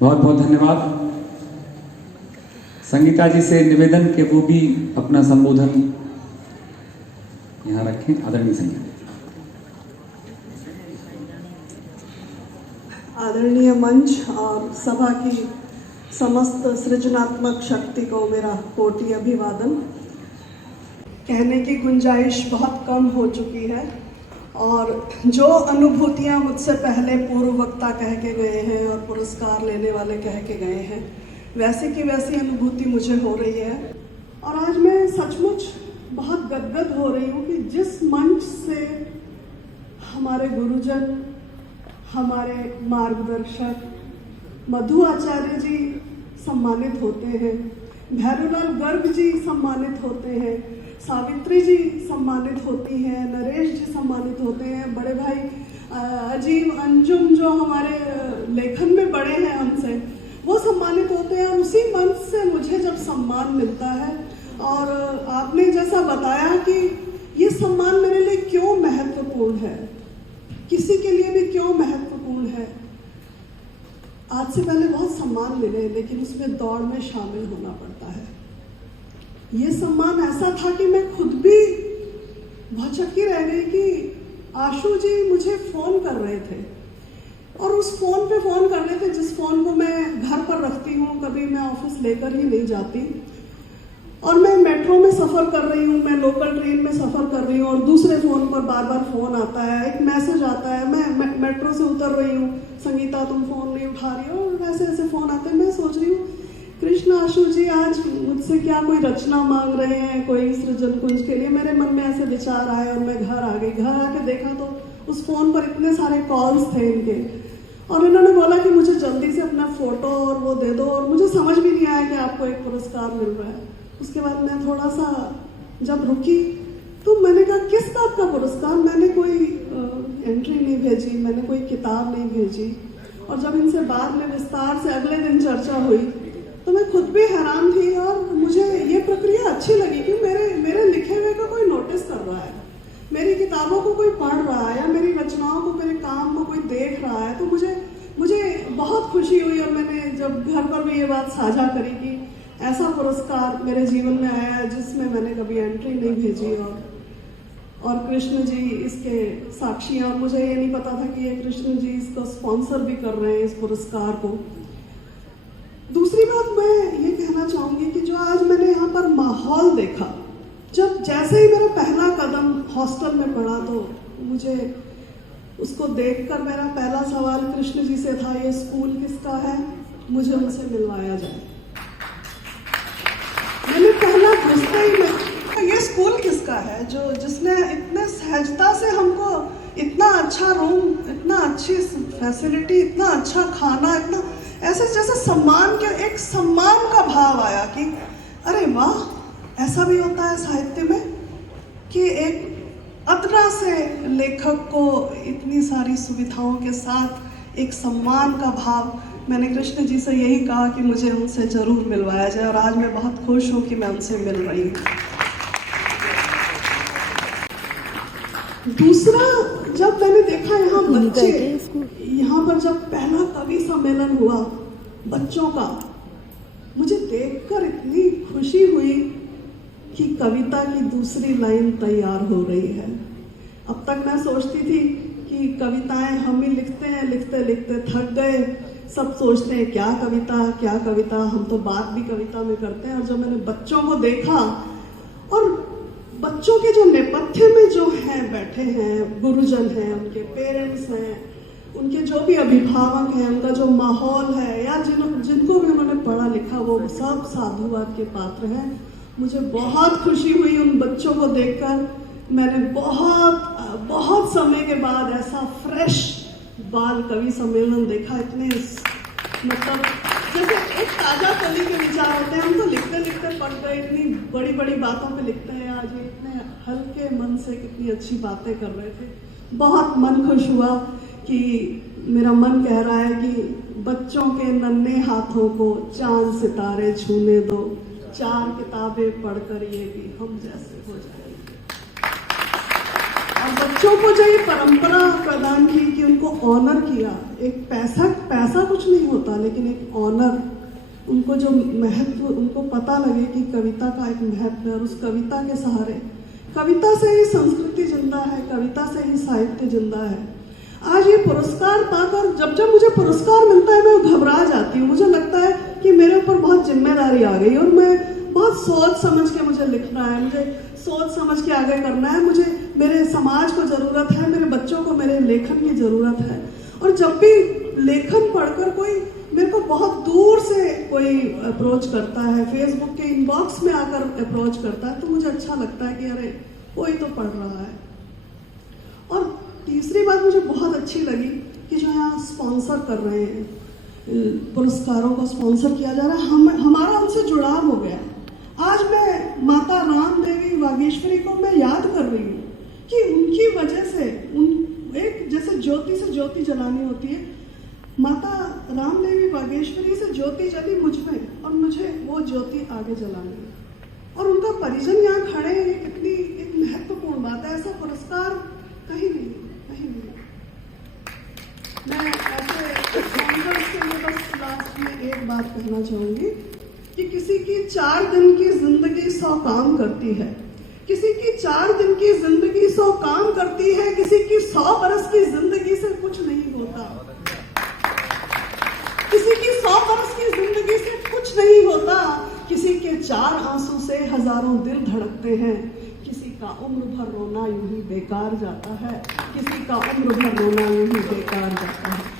बहुत बहुत धन्यवाद। संगीता जी से निवेदन कि वो भी अपना संबोधन यहाँ रखें। आदरणीय संगीता। आदरणीय मंच और सभा की समस्त सृजनात्मक शक्ति को मेरा कोटि अभिवादन। कहने की गुंजाइश बहुत कम हो चुकी है और जो अनुभूतियाँ मुझसे पहले पूर्व वक्ता कह के गए हैं और पुरस्कार लेने वाले कह के गए हैं, वैसे की वैसी अनुभूति मुझे हो रही है। और आज मैं सचमुच बहुत गदगद हो रही हूँ कि जिस मंच से हमारे गुरुजन, हमारे मार्गदर्शक मधु आचार्य जी सम्मानित होते हैं, भैरवलाल गर्ग जी सम्मानित होते हैं, सावित्री जी सम्मानित होती हैं, नरेश जी सम्मानित होते हैं, बड़े भाई अजीम अंजुम जो हमारे लेखन में बड़े हैं हमसे, वो सम्मानित होते हैं। और उसी मंच से मुझे जब सम्मान मिलता है, और आपने जैसा बताया कि ये सम्मान मेरे लिए क्यों महत्वपूर्ण है, किसी के लिए भी क्यों महत्वपूर्ण है। आज से पहले बहुत सम्मान मिले, लेकिन उसमें दौड़ में शामिल होना पड़ता है। ये सम्मान ऐसा था कि मैं खुद भी भौचक्की रह गई कि आशु जी मुझे फोन कर रहे थे, और उस फोन पे फोन कर रहे थे जिस फोन को मैं घर पर रखती हूँ, कभी मैं ऑफिस लेकर ही नहीं जाती, और मैं मेट्रो में सफ़र कर रही हूँ, मैं लोकल ट्रेन में सफ़र कर रही हूँ, और दूसरे फ़ोन पर बार बार फ़ोन आता है, एक मैसेज आता है, मैं मेट्रो से उतर रही हूँ, संगीता तुम फ़ोन नहीं उठा रही हो, और ऐसे ऐसे फ़ोन आते हैं। मैं सोच रही हूँ कृष्ण आशु जी आज मुझसे क्या कोई रचना मांग रहे हैं, कोई सृजन कुंज के लिए। मेरे मन में ऐसे विचार आए और मैं घर आ गई। घर आके देखा तो उस फ़ोन पर इतने सारे कॉल्स थे इनके, और इन्होंने बोला कि मुझे जल्दी से अपना फ़ोटो और वो दे दो, और मुझे समझ भी नहीं आया कि आपको एक पुरस्कार मिल रहा है। उसके बाद मैं थोड़ा सा जब रुकी तो मैंने कहा किस बात का पुरस्कार। मैंने कोई एंट्री नहीं भेजी, मैंने कोई किताब नहीं भेजी, और जब इनसे बाद में विस्तार से अगले दिन चर्चा हुई तो मैं खुद भी हैरान थी, और मुझे ये प्रक्रिया अच्छी लगी कि मेरे लिखे हुए का कोई नोटिस कर रहा है, मेरी किताबों को कोई पढ़ रहा है, या मेरी रचनाओं को, मेरे काम को कोई देख रहा है। तो मुझे बहुत खुशी हुई, और मैंने जब घर पर भी ये बात साझा करी कि ऐसा पुरस्कार मेरे जीवन में आया है जिसमें मैंने कभी एंट्री नहीं भेजी, और कृष्ण जी इसके साक्षी हैं। और मुझे ये नहीं पता था कि ये कृष्ण जी इसको स्पॉन्सर भी कर रहे हैं, इस पुरस्कार को। दूसरी बात मैं ये कहना चाहूँगी कि जो आज मैंने यहाँ पर माहौल देखा, जब जैसे ही मेरा पहला कदम हॉस्टल में पड़ा, तो मुझे उसको देखकर मेरा पहला सवाल कृष्ण जी से था, ये स्कूल किसका है, मुझे उनसे मिलवाया जाए। मैंने पहला घुसते ही में ये स्कूल किसका है जो जिसने इतने सहजता से हमको इतना अच्छा रूम, इतना अच्छी फैसिलिटी, इतना अच्छा खाना, इतना ऐसे जैसे सम्मान के एक सम्मान का भाव आया कि अरे वाह, ऐसा भी होता है साहित्य में कि एक अदना से लेखक को इतनी सारी सुविधाओं के साथ एक सम्मान का भाव। मैंने कृष्ण जी से यही कहा कि मुझे उनसे जरूर मिलवाया जाए, और आज मैं बहुत खुश हूँ कि मैं उनसे मिल रही हूँ। दूसरा, जब मैंने देखा यहाँ बच्चे, यहाँ पर जब पहला कवि सम्मेलन हुआ बच्चों का, मुझे देखकर इतनी खुशी हुई कि कविता की दूसरी लाइन तैयार हो रही है। अब तक मैं सोचती थी कि कविताएं हम ही लिखते हैं, लिखते लिखते थक गए, सब सोचते हैं क्या कविता, हम तो बात भी कविता में करते हैं। और जब मैंने बच्चों को देखा, और बच्चों के जो नेपथ्य में जो हैं, बैठे हैं, गुरुजन हैं, उनके पेरेंट्स हैं, उनके जो भी अभिभावक हैं, उनका जो माहौल है, या जिनको भी उन्होंने पढ़ा लिखा, वो सब साधुवाद के पात्र हैं। मुझे बहुत खुशी हुई उन बच्चों को देखकर। मैंने बहुत समय के बाद ऐसा फ्रेश बाल कवि सम्मेलन देखा। इतने मतलब जैसे एक ताजा कवि के विचार होते हैं, हम तो लिखते लिखते पढ़ गए, इतनी बड़ी बड़ी बातों पे लिखते हैं, आज ये इतने हल्के मन से कितनी अच्छी बातें कर रहे थे। बहुत मन खुश हुआ कि मेरा मन कह रहा है कि बच्चों के नन्हे हाथों को चांद सितारे छूने दो, 4 किताबें पढ़कर ये भी हम जैसे हो जाएंगे। और बच्चों को जो ये परंपरा प्रदान की कि उनको ऑनर किया, एक पैसा कुछ नहीं होता, लेकिन एक ऑनर, उनको जो महत्व, उनको पता लगे कि कविता का एक महत्व है, और उस कविता के सहारे, कविता से ही संस्कृति जिंदा है, कविता से ही साहित्य जिंदा है। आज ये पुरस्कार पाकर जब जब मुझे पुरस्कार मिलता है मैं घबरा जाती हूँ। मुझे लगता है कि मेरे ऊपर बहुत जिम्मेदारी आ गई, और मैं बहुत सोच समझ के मुझे लिखना है, मुझे सोच समझ के आगे करना है, मुझे मेरे समाज को जरूरत है, मेरे बच्चों को मेरे लेखन की जरूरत है। और जब भी लेखन पढ़कर कोई मेरे को बहुत दूर से कोई अप्रोच करता है, फेसबुक के इनबॉक्स में आकर अप्रोच करता है, तो मुझे अच्छा लगता है कि अरे कोई तो पढ़ रहा है। और तीसरी बात मुझे बहुत अच्छी लगी कि जो यहाँ स्पॉन्सर कर रहे हैं, पुरस्कारों को स्पॉन्सर किया जा रहा है, हमारा उनसे जुड़ाव हो गया। आज मैं माता राम देवी वागेश्वरी को मैं याद कर रही हूँ कि उनकी वजह से, एक जैसे ज्योति से ज्योति जलानी होती है, माता राम देवी वागेश्वरी से ज्योति जली मुझ में, और मुझे वो ज्योति आगे जलानी है। और उनका परिजन यहाँ खड़े हैं, ये कितनी एक महत्वपूर्ण बात है। ऐसा पुरस्कार कहीं नहीं, कहीं नहीं। मैं ऐसे स्पॉन्सर्स के लिए बस लास्ट में एक बात कहना चाहूंगी कि किसी की 4 दिन की जिंदगी 100 काम करती है, किसी की 4 दिन की जिंदगी 100 काम करती है, किसी की 100 बरस की जिंदगी से कुछ नहीं होता, किसी की 100 बरस की जिंदगी से कुछ नहीं होता, किसी के 4 आंसू से हजारों दिल धड़कते हैं, किसी का उम्र भर रोना यूं ही बेकार जाता है, किसी का उम्र भर रोना यूं ही बेकार जाता है।